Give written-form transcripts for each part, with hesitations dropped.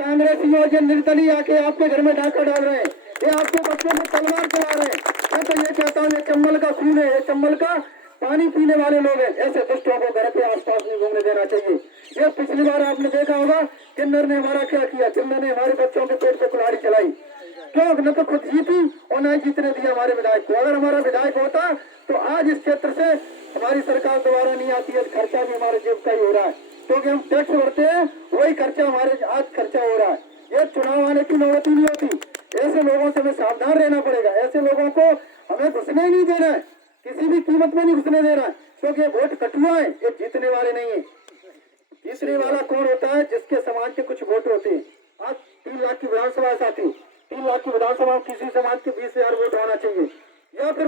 कांग्रेसी और ये निर्दलीय आके आपके घर में डाका डाल रहे हैं, ये आपके बच्चों में तलवार चला रहे हैं। मैं तो ये कहता हूँ ये चंबल का खून है, ये चंबल का पानी पीने वाले लोग हैं। ऐसे दुष्टों को घर के आसपास नहीं घूमने देना चाहिए। ये पिछली बार आपने देखा होगा किन्नर ने हमारा क्या किया, किन्नर ने हमारे बच्चों के पेट पे कुल्हाड़ी चलाई। क्यों? न तो खुद जीती और न ही जीतने दिया हमारे विधायक को। अगर हमारा विधायक होता तो आज इस क्षेत्र से हमारी सरकार दोबारा नहीं आती है, खर्चा भी हमारे जेब का ही हो रहा है, क्योंकि हम टैक्स भरते हैं, वही खर्चा हमारे आज खर्चा हो रहा है। ये चुनाव आने की नौबत ही नहीं होती। ऐसे लोगों से हमें सावधान रहना पड़ेगा। ऐसे लोगों को हमें घुसने ही नहीं देना है, किसी भी कीमत में नहीं घुसने देना है, क्योंकि वोट कटुआ है, ये जीतने वाले नहीं है। जीतने वाला कौन होता है? जिसके समाज के कुछ वोट होते हैं। आज 3 लाख की विधानसभा साथी, 3 लाख की विधानसभा किसी समाज के 20,000 वोट होना चाहिए, या फिर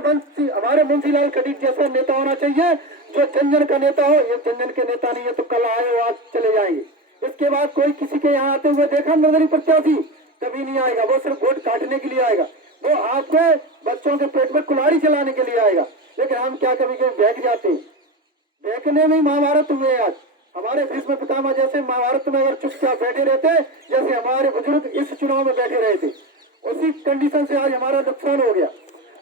हमारे मुंशीलाल खटीक जैसा नेता होना चाहिए जो जनजन का नेता हो। ये जनजन के नेता नहीं है तो कल आए आज चले जाएंगे। इसके बाद कोई किसी के यहाँ आते हुए देखा निर्दलीय प्रत्याशी कभी नहीं आएगा। वो सिर्फ वोट काटने के लिए आएगा, वो आपके बच्चों के पेट में कुल्हाड़ी चलाने के लिए आएगा। लेकिन हम क्या कभी कभी बहक जाते हैं। बहकने में महाभारत हुए। आज हमारे भीष्म पितामह जैसे महाभारत में अगर चुपचाप बैठे रहते, जैसे हमारे बुजुर्ग इस चुनाव में बैठे रहे थे, उसी कंडीशन से आज हमारा नुकसान हो गया।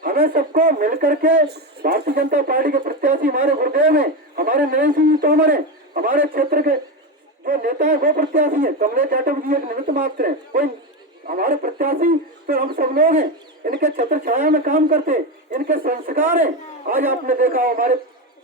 हमें सबको मिलकर के भारतीय जनता पार्टी के प्रत्याशी हमारे गुरुदेव हैं, हमारे नरेंद्र सिंह तोमर हैं, हमारे क्षेत्र के जो नेता है वो प्रत्याशी है। कमलेश यादव जी एक निमित्त मात्र है, कोई हमारे प्रत्याशी तो हम सब लोग हैं। इनके छत्र छाया में काम करते, इनके संस्कार हैं। आज आपने देखा हमारे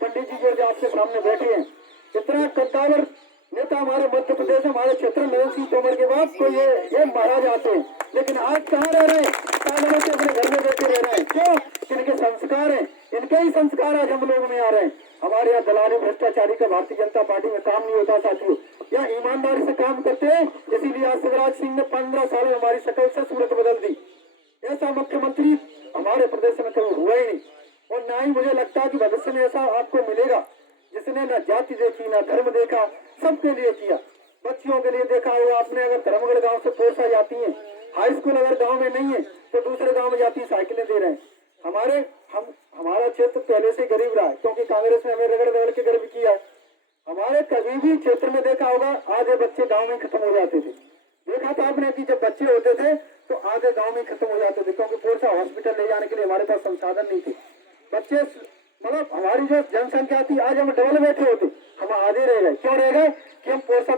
पंडित जी जो आपके सामने बैठे हैं, इतना कद्दावर नेता हमारे मध्य प्रदेश हमारे क्षेत्र नरेंद्र सिंह तोमर के बाद तो ये महाराज आते हैं। लेकिन आज कहाँ रह रहे हैं? कांग्रेस के अपने घर में बैठे रह रहे हैं। क्यों? इनके संस्कार हैं, इनके ही संस्कार आज हम लोग में आ रहे हैं। हमारे यहाँ दलाली भ्रष्टाचारी का भारतीय जनता पार्टी में काम नहीं होता साथियों, यहाँ ईमानदारी से काम करते हैं। इसीलिए आज शिवराज सिंह ने 15 साल में हमारी शक्ल से सूरत बदल दी। ऐसा मुख्यमंत्री हमारे प्रदेश में कभी हुआ ही नहीं, और ना ही मुझे लगता है कि भविष्य में ऐसा आपको मिलेगा जिसने न जाति देखी न धर्म देखा, सबके लिए किया। बच्चियों के लिए देखा होगा आपने, अगर धर्मगढ़ गांव से पोरसा जाती है, हाई स्कूल अगर गांव में नहीं है तो दूसरे गांव में जाती साइकिलें दे रहे हैं। हमारा क्षेत्र पहले से गरीब रहा है, क्योंकि कांग्रेस ने हमें रगड़ रगड़ के गरीब किया है। हमारे कभी भी क्षेत्र में देखा होगा आधे बच्चे गाँव में खत्म हो जाते थे। देखा था आपने कि जब बच्चे होते थे तो आधे गाँव में खत्म हो जाते थे, क्योंकि पोरसा हॉस्पिटल ले जाने के लिए हमारे पास संसाधन नहीं थे। बच्चे मतलब हमारी जो जनसंख्या थी, आज हम डबल बैठे होते, हम आधे रह गए। क्यों रह गए? कि हम पोरसा